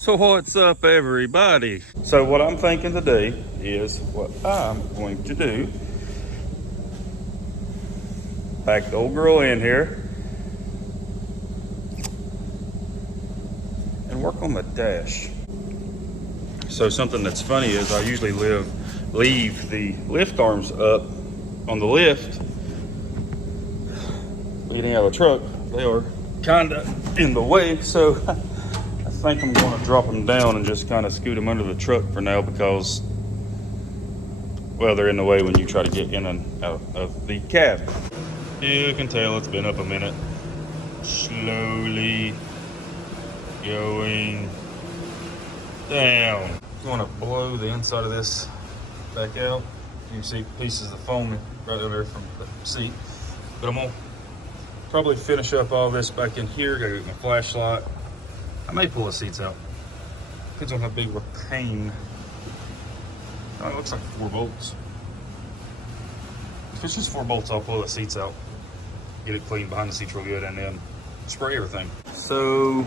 So what's up, everybody? So what I'm thinking today is what I'm going to do. Pack the old girl in here and work on the dash. So something that's funny is I usually leave the lift arms up on the lift leading out of the truck. They are kind of in the way, so I think I'm going to drop them down and just kind of scoot them under the truck for now because, well, they're in the way when you try to get in and out of the cab. You can tell it's been up a minute. Slowly going down. I'm going to blow the inside of this back out. You can see pieces of foam right over there from the seat. But I'm going to probably finish up all this back in here. Gotta get my flashlight. I may pull the seats out. Depends on how big of a pain. Oh, it looks like 4 bolts. If it's just 4 bolts, I'll pull the seats out, get it clean behind the seats real good, and then spray everything. So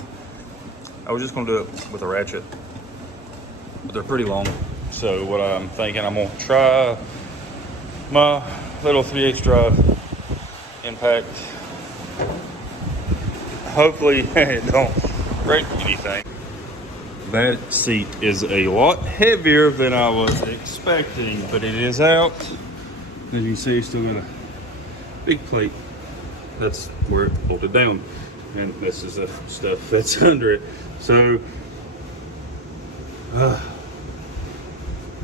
I was just gonna do it with a ratchet, but they're pretty long. So what I'm thinking, I'm gonna try my little 3/8 drive impact. Hopefully it don't break anything. That seat is a lot heavier than I was expecting, but it is out. As you can see, it's still got a big plate. That's where it bolted down. And this is the stuff that's under it. So,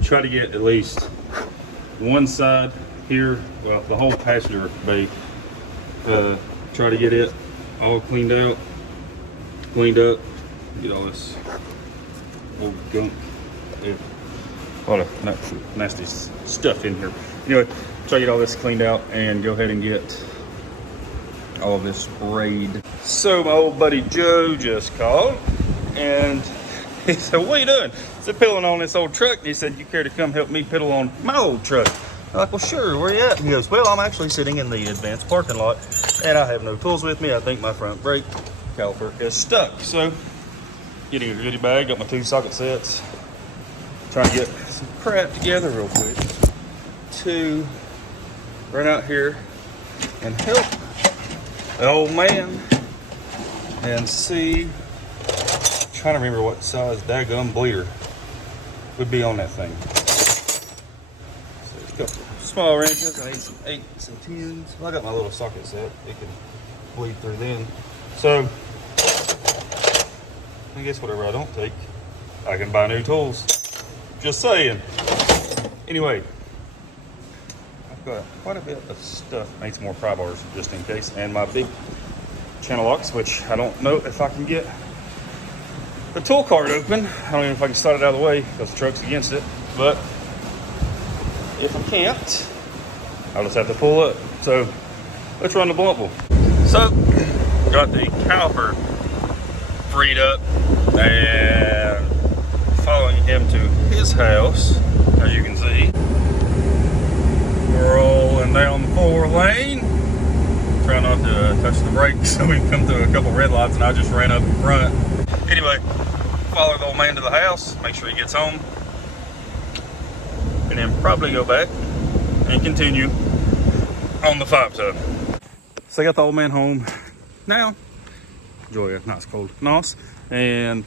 try to get at least one side here, well, the whole passenger bay, try to get it all cleaned out, cleaned up, get all this old gunk. There's a lot of nasty stuff in here. Anyway, try to get all this cleaned out and go ahead and get all of this sprayed. So my old buddy Joe just called and he said, "What are you doing?" I said, "Piddling on this old truck." And he said, "You care to come help me piddle on my old truck?" I'm like, "Well, sure, where you at?" And he goes, "Well, I'm actually sitting in the advanced parking lot and I have no tools with me. I think my front brake caliper is stuck." So getting a goodie bag, got my 2 socket sets, trying to get some crap together real quick to run out here and help the old man and see, trying to remember what size daggum bleeder would be on that thing. So there's a couple small wrenches. I need some 8s and 10s. Well, I got my little socket set. It can bleed through then. So I guess whatever I don't take, I can buy new tools. Just saying. Anyway, I've got quite a bit of stuff. Made some more pry bars just in case, and my big channel locks, which I don't know if I can get the tool cart open. I don't even know if I can slide it out of the way because the truck's against it. But if I can't, I'll just have to pull up. So let's run the bluntable. So got the caliper freed up and following him to his house. As you can see, we're rolling down the 4-lane. Try not to touch the brakes so we can come through a couple red lights, and I just ran up in front. Anyway, follow the old man to the house, make sure he gets home, and then probably go back and continue on the 5-ton. So I got the old man home now. Enjoy a nice cold nos and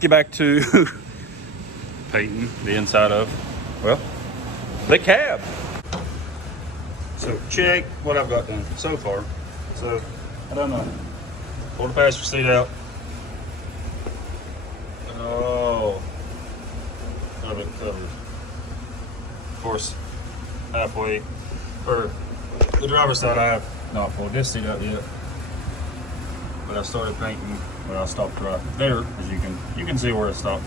get back to painting the inside of, well, the cab. So check what I've got done so far. So I don't know. Pull the passenger seat out. Oh, got it covered. Of course, halfway, or the driver's side, I have not pulled this seat out yet. But I started painting. Well, I stopped right there, as you can see where it stopped.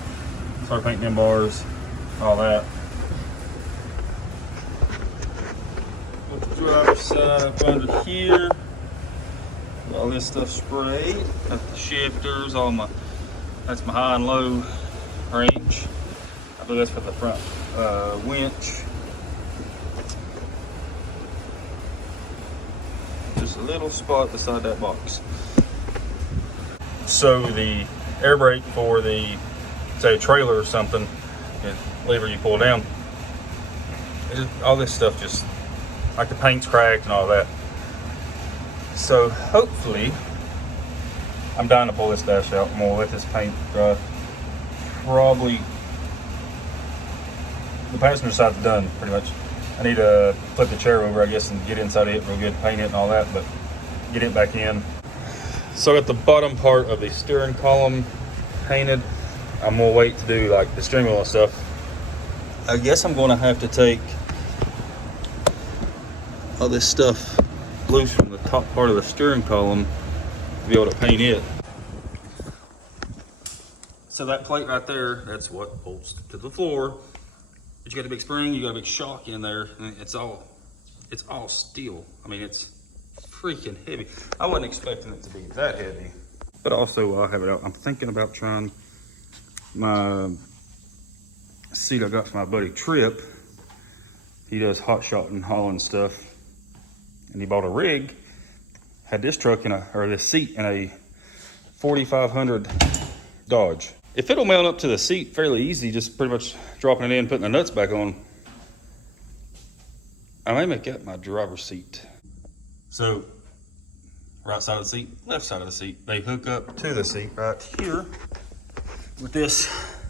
Started painting them bars, all that. Put the driver's side up under here. All this stuff sprayed. Got the shifters, that's my high and low range. I believe that's for the front winch. Just a little spot beside that box. So the air brake for the, say, trailer or something, the lever you pull down. All this stuff just, like the paint's cracked and all that. So hopefully, I'm dying to pull this dash out. I'm gonna let this paint dry. Probably, the passenger side's done pretty much. I need to flip the chair over, I guess, and get inside it real good, paint it and all that, but get it back in. So I got the bottom part of the steering column painted. I'm gonna wait to do like the steering wheel and stuff. I guess I'm gonna have to take all this stuff loose from the top part of the steering column to be able to paint it. So that plate right there, that's what bolts to the floor. But you got a big spring, you got a big shock in there, and it's all steel. I mean, it's freaking heavy. I wasn't expecting it to be that heavy. But also, while I have it out, I'm thinking about trying my seat I got for my buddy Trip. He does hot shot and hauling stuff. And he bought a rig, had this truck this seat in a 4500 Dodge. If it'll mount up to the seat fairly easy, just pretty much dropping it in, putting the nuts back on, I may make that my driver's seat. So, right side of the seat, left side of the seat, they hook up to the seat right here with this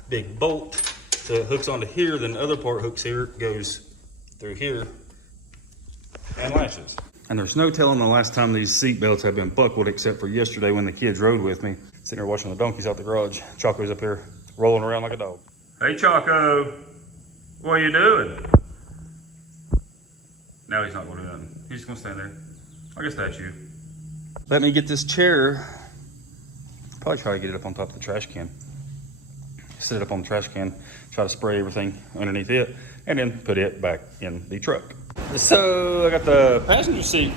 big bolt. So it hooks onto here, then the other part hooks here, goes through here, and latches. And there's no telling the last time these seat belts have been buckled, except for yesterday when the kids rode with me. Sitting here watching the donkeys out the garage. Choco's up here rolling around like a dog. Hey Choco, what are you doing? Now he's not going to do nothing. He's just going to stand there like a statue. Let me get this chair. Probably try to get it up on top of the trash can. Set it up on the trash can, try to spray everything underneath it, and then put it back in the truck. So I got the passenger seat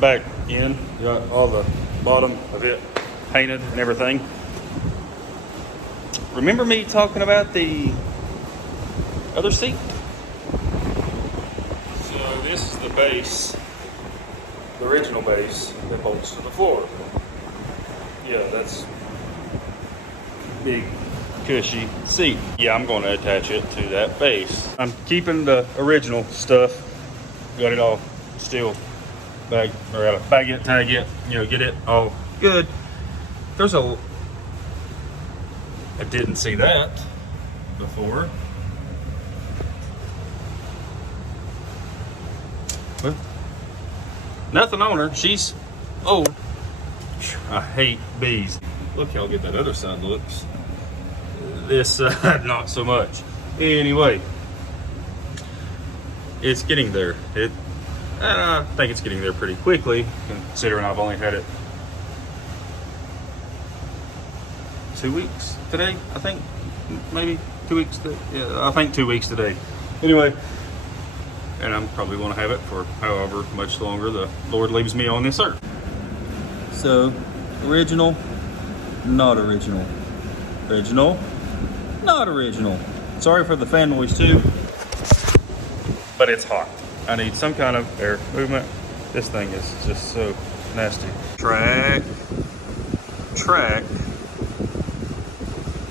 back in. Got all the bottom of it painted and everything. Remember me talking about the other seat? So this is the base, the original base that bolts to the floor. Yeah, that's big cushy seat. Yeah, I'm going to attach it to that base. I'm keeping the original stuff. Got it all still bag it, tag it, get it all good. I didn't see that before. Well, nothing on her. She's old. I hate bees. Look how good that other side looks. This side, not so much. Anyway, it's getting there. I think it's getting there pretty quickly, considering I've only had it 2 weeks today, I think. Maybe 2 weeks. Yeah, I think 2 weeks today. Anyway, and I'm probably going to have it for however much longer the Lord leaves me on this earth. So, original, not original. Original, not original. Sorry for the fan noise too, but it's hot. I need some kind of air movement. This thing is just so nasty. Track,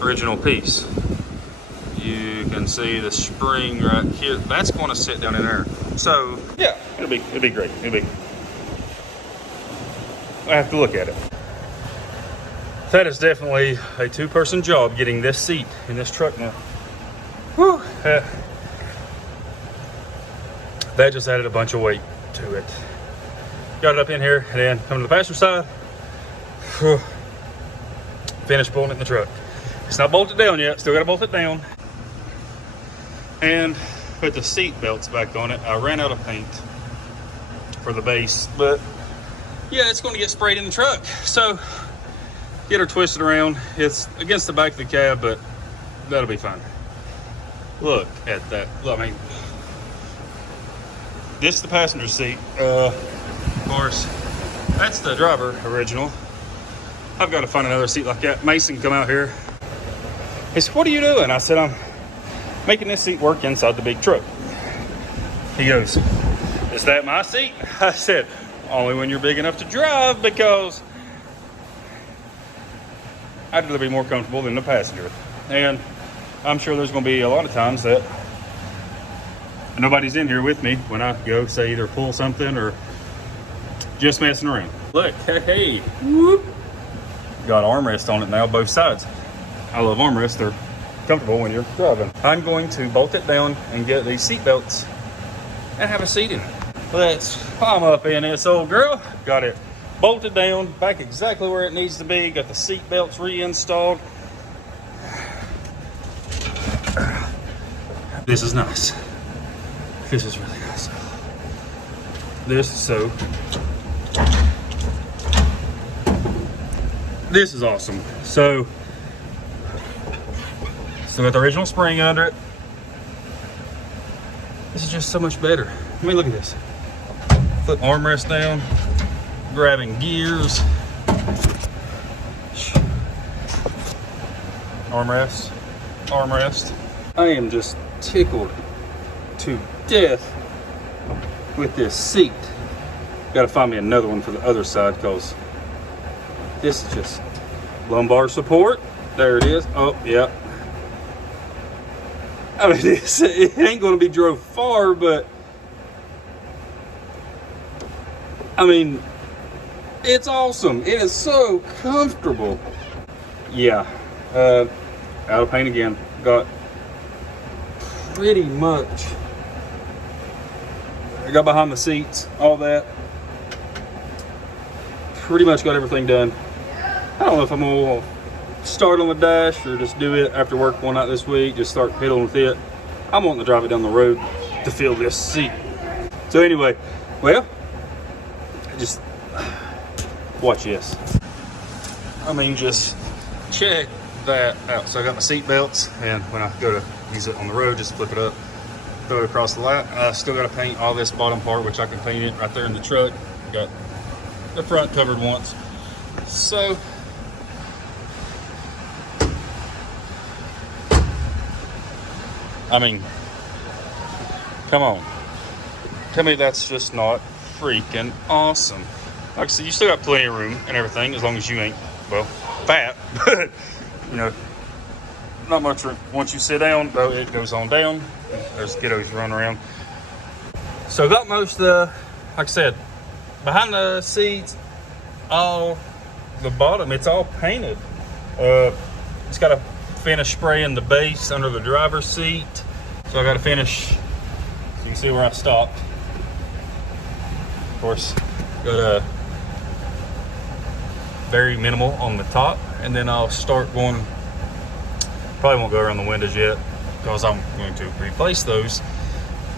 original piece. You can see the spring right here. That's going to sit down in there. So yeah, it'll be great. I have to look at it. That is definitely a two-person job getting this seat in this truck now. Whew. That just added a bunch of weight to it. Got it up in here, and then come to the passenger side. Whew. Finished pulling it in the truck. It's not bolted down yet, still gotta bolt it down. And put the seat belts back on it. I ran out of paint for the base, but yeah, it's gonna get sprayed in the truck. So get her twisted around. It's against the back of the cab, but that'll be fine. Look at that. Look, I mean, this is the passenger seat. Of course, that's the driver original. I've got to find another seat like that. Mason come out here. He said, "What are you doing?" I said, "I'm making this seat work inside the big truck." He goes, "Is that my seat?" I said, "Only when you're big enough to drive, because I'd rather be more comfortable than the passenger. And I'm sure there's going to be a lot of times that nobody's in here with me when I go, say, either pull something or just messing around. Look, hey, whoop. Got armrest on it now, both sides. I love armrests. They're comfortable when you're driving. I'm going to bolt it down and get these seat belts and have a seat in it. Let's climb up in this old girl. Got it bolted down, back exactly where it needs to be. Got the seat belts reinstalled. This is nice. This is really nice. This is awesome. So still got the original spring under it. This is just so much better. I mean, look at this. Put armrest down, grabbing gears. Armrest, armrest. I am just tickled to death with this seat. Gotta find me another one for the other side because this is just lumbar support. There it is. Oh, yeah. I mean, it ain't gonna be drove far, but I mean, it's awesome. It is so comfortable. Yeah, out of paint again. Got pretty much, I got behind the seats, all that. Pretty much got everything done. I don't know if I'm gonna start on the dash or just do it after work one night this week, just start pedaling with it. I'm wanting to drive it down the road to feel this seat. So anyway, well, just watch this. I mean, just check that out. So I got my seat belts, and when I go to use it on the road, just flip it up, throw it across the lap. I still got to paint all this bottom part, which I can paint it right there in the truck. Got the front covered once. So I mean, come on. Tell me that's just not freaking awesome. Like I said, you still got plenty of room and everything, as long as you ain't, well, fat. But, you know, not much room. Once you sit down, though, it goes on down. There's kiddos running around. So got most of the, like I said, behind the seats, all the bottom, it's all painted. It's got to finish spraying the base under the driver's seat. So I got to finish, so you can see where I stopped. Of course, got a very minimal on the top, and then I'll start going, probably won't go around the windows yet because I'm going to replace those.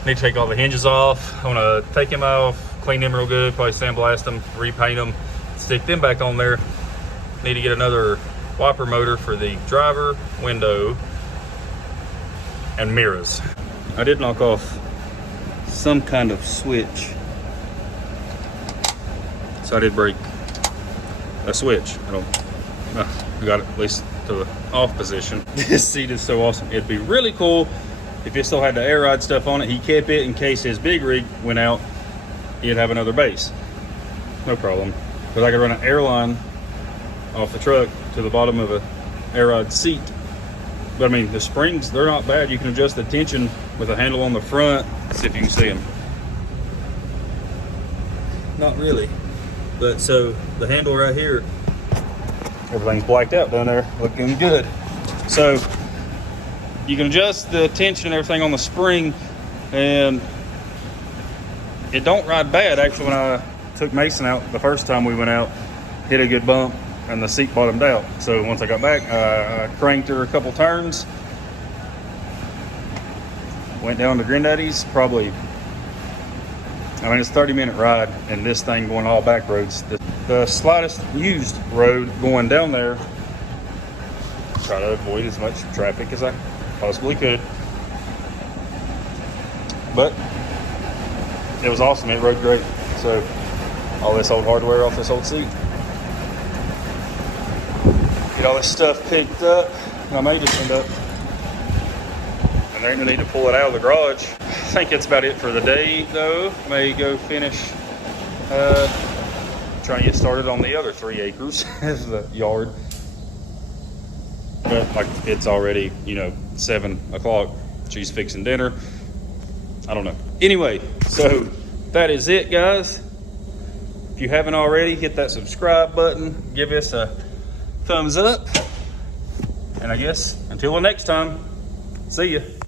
Need to take all the hinges off. I'm gonna take them off, clean them real good, probably sandblast them, repaint them, stick them back on there. Need to get another wiper motor for the driver, window, and mirrors. I did knock off some kind of switch. So I did break a switch. I got it at least to the off position. This seat is so awesome. It'd be really cool if it still had the air ride stuff on it. He kept it in case his big rig went out, he'd have another base. No problem. But I could run an airline off the truck to the bottom of a air ride seat. But I mean, the springs, they're not bad. You can adjust the tension with a handle on the front. Let's see if you can see them. Not really. But so the handle right here, everything's blacked out down there, looking good. So you can adjust the tension and everything on the spring, and it don't ride bad. Actually, when I took Mason out the first time we went out, hit a good bump and the seat bottomed out. So once I got back, I cranked her a couple turns, went down to Granddaddy's. Probably, I mean, it's a 30-minute ride, and this thing going all back roads. The slightest used road going down there, try to avoid as much traffic as I possibly could. But it was awesome. It rode great. So all this old hardware off this old seat. Get all this stuff picked up. I may just end up, and they're gonna need to pull it out of the garage. I think that's about it for the day, though. May go finish trying to get started on the other 3 acres as the yard. but like it's already, you know, 7 o'clock. She's fixing dinner. I don't know. Anyway, so that is it, guys. If you haven't already, hit that subscribe button, give us a thumbs up, and I guess until the next time, see ya.